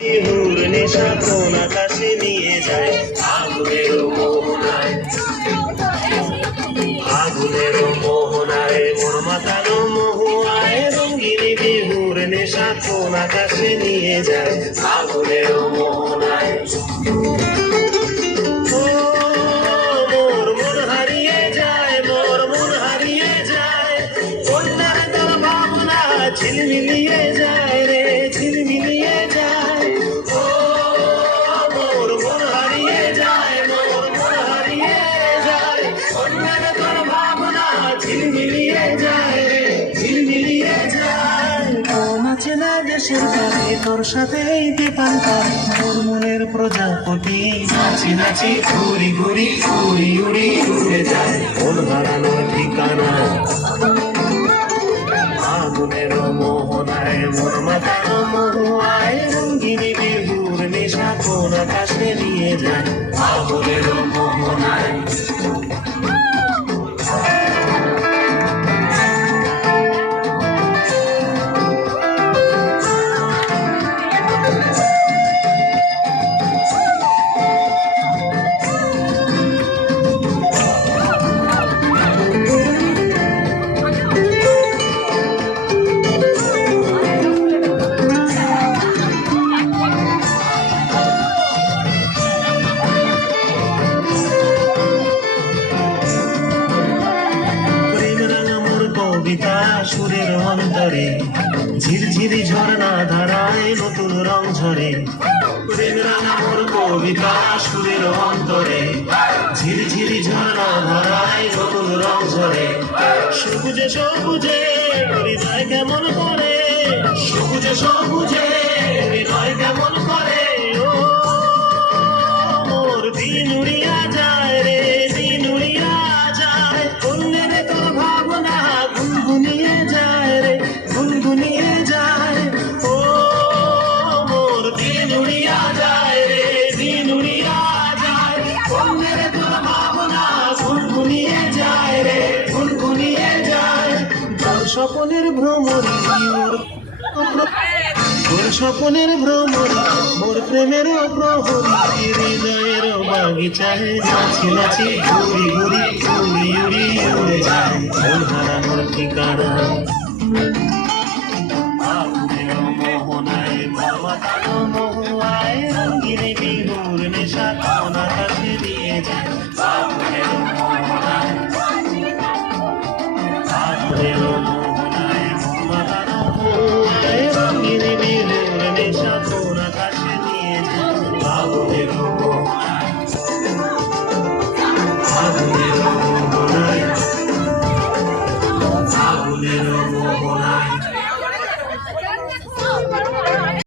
বিহুর নেশা কোন আকাশে নিয়ে যায় আগুনের মোহনায়, আগুনের মোহনায় মোর মাতানো মহুয়ায়। রঙ্গিনী বিহুর নেশা কোন আকাশে নিয়ে যায় আগুনের মোহনায়। মোর মন হারিয়ে যায়, মোর মন হারিয়ে যায়, কন্যার তোর ভাবনা ঝিলমিলিয়ে যায় রে, ঝিলমিলিয়ে যায়। ও মোর মন হারিয়ে যায়, মোর মন হারিয়ে যায়, কন্যার তোর ভাবনা ঝিলমিলিয়ে যায় রে, ঝিলমিলিয়ে যায়। আছে না দেশের গায়ে তোর সাথে দীপাঙ্কার, মোর মনের প্রজাপতি নাচি নাচি ঘুরি ঘুরি উড়ি উড়ি উড়ে যায় মন হারানোর ঠিকানা। আগুনের মোহনায় মোর মাতানো মহুয়ায়, রঙ্গিনী বিহুর নেশা কোন আকাশে নিয়ে যায় আগুনের মোহনায়। কবিতা সুরের অন্তরে ঝিরঝিরি ঝর্ণা ধারায় নতুন রং ঝরে। প্রেম রাঙা মোর কবিতা সুরের অন্তরে ঝিরঝিরি ঝর্ণা ধারায় নতুন রং ঝরে। সবুজে সবুজে হৃদয় কেমন করে, সবুজে সবুজে হৃদয় কেমন করে। ও মোর দিন উড়িয়া যায় রে, দিন উড়িয়া যায়, কন্যের তোর ভাবনা গুনগুনিয়ে যায় রে, গুনগুনিয়ে যায়। ও মোর দিন উড়িয়া যায় রে, দিন উড়িয়া যায়, কন্যের তোর ভাবনা গুনগুনিয়ে যায় রে, গুনগুনিয়ে যায়। তোর স্বপনের ভ্রমরি মোর, তোর স্বপনের ভ্রমরি মোর প্রেমের প্রহরী, হৃদয়ের বাগিচায় নাচি নাচি ঘুরি ঘুরি উড়ি উড়ি উড়ে যায় মন হারানোর ঠিকানা। আগুনের মোহনায় মোর মাতানো মহুয়ায়, রঙ্গিনী বিহুর নেশা কোন আকাশে নিয়ে যায় আগুনের মোহনায়। আগুনের মোহনায় মোর মাতানো মহুয়ায়, রঙ্গিনী বিহুর নেশা কোন আকাশে নিয়ে যায় আগুনের